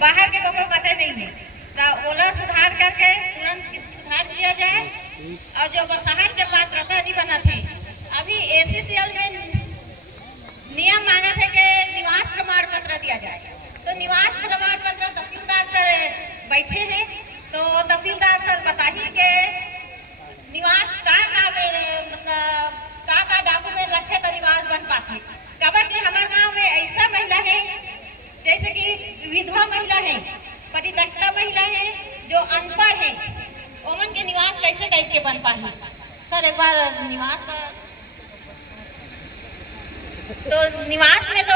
बाहर के कपड़ों कटे नहीं है, तो ओला सुधार करके तुरंत सुधार किया जाए। और जो बसाहट के पात्रता नहीं बना थे, अभी ACCL में नियम मांगा थे कि निवास प्रमाण पत्र दिया जाए, तो निवास प्रमाण पत्र तहसीलदार सर बैठे हैं, तो तहसीलदार सर बताइए कि निवास का मतलब का डॉक्यूमेंट रखे तो निवास बन पाते। कबर कि हमारे गांव में ऐसा महिला है, जैसे कि विधवा महिला है, परित्यक्ता महिला है, जो अनपढ़ है, ओमन के निवास कैसे टाइप के बन पाए। सर एक बार निवास का तो निवास में तो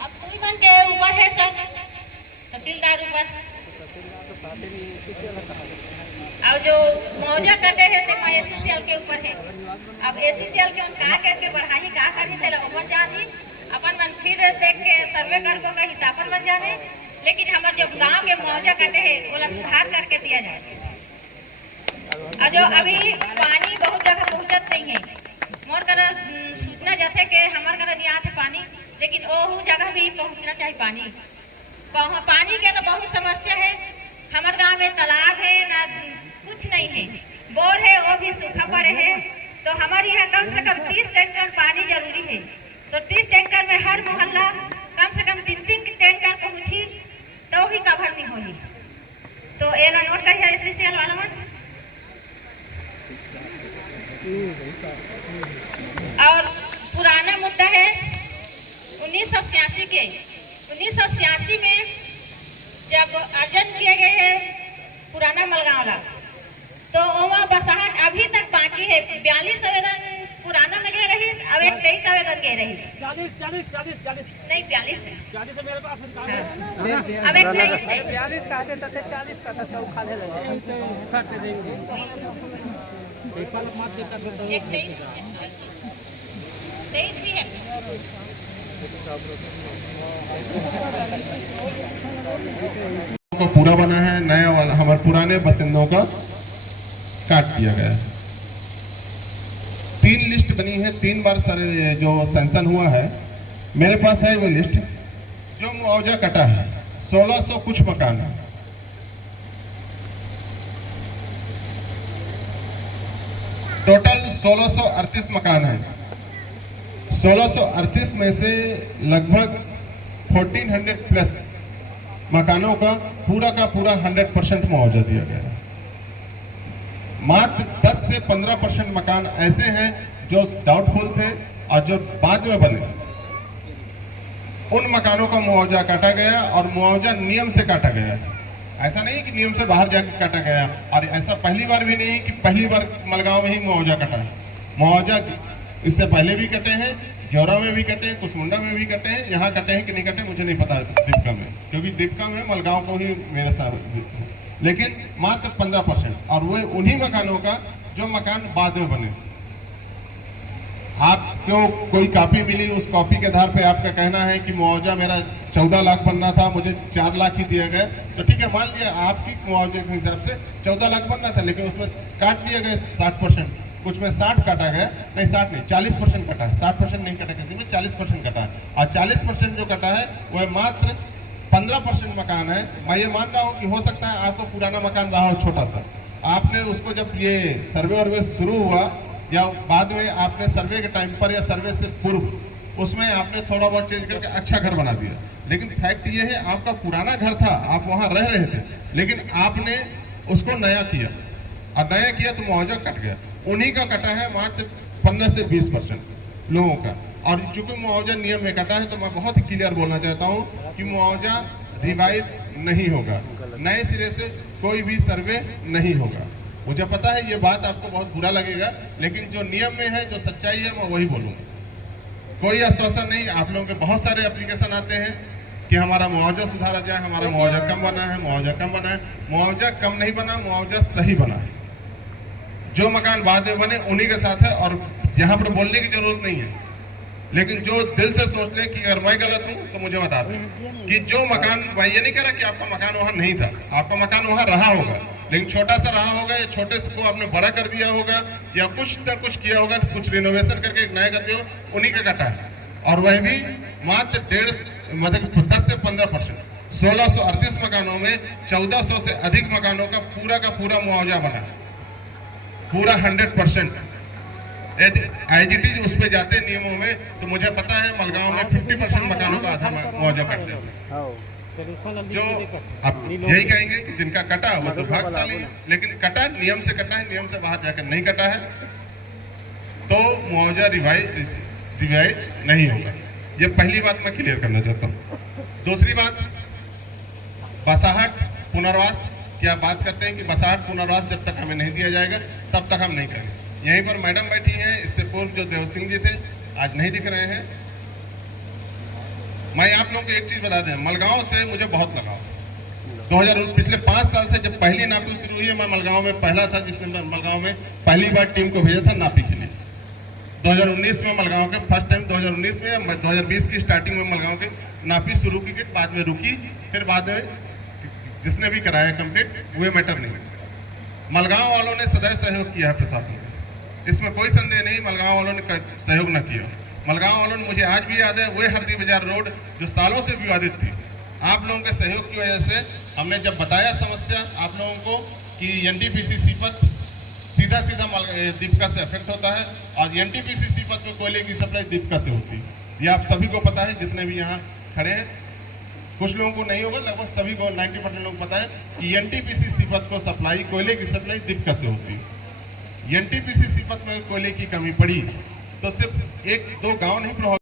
अब कोई बन के ऊपर है सर, तहसीलदार ऊपर, और जो मुआवजा कटे हैं तो ACCL के ऊपर है। अब ACCL के उन का करके बढ़ाई का करी थे ओमन जानी अपन मन फिर देख के सर्वे कर को कहीं तापन बन जाने, लेकिन हमारे जो गांव के मुआवजा कटे हैं बोला सुधार करके दिया जाए। और जो अभी पानी बहुत जगह पहुंचत नहीं है, मोर कर सूचना जाते कि हमारे घर नहीं आते पानी, लेकिन ओहू जगह भी पहुंचना चाहिए पानी। पानी के तो बहुत समस्या है, हमारे गांव में तालाब है ना, कुछ नहीं है, बोर है वो भी सूखा पड़े है। तो हमारे यहाँ कम से कम 30 टैंकर पानी जरूरी है, तो 30 टैंकर में हर मोहल्ला कम से कम 3-3 टैंकर पहुंची तो भी कवर नहीं होगी। तो ये नोट करिए ACCL वाला मन। और पुराना मुद्दा है 1986 के, 1986 में जब अर्जन किए गए हैं पुराना मलगांवला, तो वहाँ बसाहट अभी तक बाकी है। 42 आवेदन पुराना में गए रही, अब एक 23 आवेदन गए रही, 40 नहीं 42 है, 40 मेरे पास अब एक 23 है। 40 का है तो 40 का तो सब खा ले एक 23 भी है। को पूरा बना है, नया वाला हमारे पुराने बसिंदों का काट दिया गया है। 3 लिस्ट बनी है, 3 बार सर जो सैंक्शन हुआ है, मेरे पास है वो लिस्ट। जो मुआवजा कटा है 1600 कुछ मकान है, टोटल 1638 मकान है। 1638 में से लगभग 1400 प्लस मकानों का पूरा 100% मुआवजा दिया गया है। मात्र 10 से 15% मकान ऐसे हैं जो डाउटफुल थे और जो बाद में बने, उन मकानों का मुआवजा काटा गया, और मुआवजा नियम से काटा गया। ऐसा नहीं कि नियम से बाहर जाकर काटा गया, और ऐसा पहली बार भी नहीं कि पहली बार मलगांव में ही मुआवजा कटा है। मुआवजा इससे पहले भी कटे हैं, ग्योरा में भी कटे हैं, कुसमुंडा में भी कटे हैं, यहाँ कटे हैं कि नहीं कटे मुझे नहीं पता दीपका में, क्योंकि दीपका में मलगांव को ही मेरे साथ, लेकिन मात्र 15%, और वो उन्हीं मकानों का जो मकान बाद में बने। आपको कोई कॉपी मिली, उस कॉपी के आधार पे आपका कहना है कि मुआवजा मेरा 14 लाख बनना था, मुझे 4 लाख ही दिया गया, तो ठीक है, मान लिया आपकी मुआवजे के हिसाब से 14 लाख बनना था, लेकिन उसमें काट दिया गया 60%, कुछ में 60 काटा गया, नहीं 60 नहीं 40% कटा है, 60% नहीं कटा, किसी में 40% कटा है, और 40% जो कटा है वह मात्र 15% मकान है। मैं ये मान रहा हूँ कि हो सकता है आपको पुराना मकान रहा हो छोटा सा, आपने उसको जब ये सर्वे वर्वे शुरू हुआ या बाद में आपने सर्वे के टाइम पर या सर्वे से पूर्व उसमें आपने थोड़ा बहुत चेंज करके अच्छा घर बना दिया, लेकिन फैक्ट ये है आपका पुराना घर था, आप वहाँ रह रहे थे, लेकिन आपने उसको नया किया, और नया किया तो मुआवजा कट गया। उन्हीं का कटा है मात्र 15 से 20% लोगों का, और चूंकि मुआवजा नियम में कटा है तो मैं बहुत ही क्लियर बोलना चाहता हूँ कि मुआवजा रिवाइव नहीं होगा, नए सिरे से कोई भी सर्वे नहीं होगा। मुझे पता है ये बात आपको बहुत बुरा लगेगा, लेकिन जो नियम में है, जो सच्चाई है, मैं वही बोलूँगा। कोई आश्वासन नहीं। आप लोगों के बहुत सारे एप्लीकेशन आते हैं कि हमारा मुआवजा सुधारा जाए, हमारा मुआवजा कम बना है, मुआवजा कम बना है। मुआवजा कम नहीं बना, मुआवजा सही बना है। जो मकान बाद में बने उन्हीं के साथ है, और यहाँ पर बोलने की जरूरत नहीं है, लेकिन जो दिल से सोच ले कि अगर मैं गलत हूँ तो मुझे बता दें कि जो मकान, मैं ये नहीं कह रहा कि आपका मकान वहाँ नहीं था, आपका मकान वहाँ रहा होगा, लेकिन छोटा सा रहा होगा, या छोटे से को आपने बड़ा कर दिया होगा, या कुछ ना कुछ किया होगा, कुछ रिनोवेशन करके एक नया कर दिया, उन्हीं का कटा है, और वह भी मात्र 10 से 15%। 1638 मकानों में 1400 से अधिक मकानों का पूरा मुआवजा बना, पूरा 100%। IGT उस पे जाते नियमों में, तो मुझे पता है मलगांव में 50% मकानों का आधा मुआवजा कट जाता है। जो अब यही कहेंगे कि जिनका कटा वो तो भाग्यशाली है, लेकिन कटा नियम से कटा है, नियम से बाहर जाकर नहीं कटा है तो मुआवजा रिवाइज नहीं होगा। ये पहली बात मैं क्लियर करना चाहता हूँ। दूसरी बात, बसाहट पुनर्वास की आप बात करते हैं कि बसाहट पुनर्वास जब तक हमें नहीं दिया जाएगा तब तक हम नहीं करेंगे। यहीं पर मैडम बैठी हैं, इससे पूर्व जो देव सिंह जी थे आज नहीं दिख रहे हैं। मैं आप लोगों को एक चीज बता दें, मलगांव से मुझे बहुत लगाव। 2019 पिछले 5 साल से जब पहली नापी शुरू हुई है, मैं मलगांव में पहला था जिसने मलगांव में पहली बार टीम को भेजा था नापी के लिए। 2019 में मलगांव के फर्स्ट टाइम 2019 में, 2020 की स्टार्टिंग में मलगांव की नापी शुरू की, बाद में रुकी, फिर बाद में जिसने भी कराया कंप्लीट वो मैटर नहीं। मलगांव वालों ने सदैव सहयोग किया है प्रशासन का, इसमें कोई संदेह नहीं मलगांव वालों ने सहयोग न किया। मलगांव वालों ने, मुझे आज भी याद है, वही हरदी बाजार रोड जो सालों से विवादित थी, आप लोगों के सहयोग की वजह से हमने जब बताया समस्या आप लोगों को कि एनटीपीसी सीपत सीधा दीपका से अफेक्ट होता है और एनटीपीसी सीपत में कोयले की सप्लाई दीपका से होती है। ये आप सभी को पता है, जितने भी यहाँ खड़े हैं। कुछ लोगों को नहीं होगा, लगभग सभी को 90% लोगों को पता है कि एनटीपीसी सीपत को सप्लाई, कोयले की सप्लाई दीपका से होती है। एनटीपीसी सीपत में कोयले की कमी पड़ी तो सिर्फ 1-2 गांव नहीं प्रभावित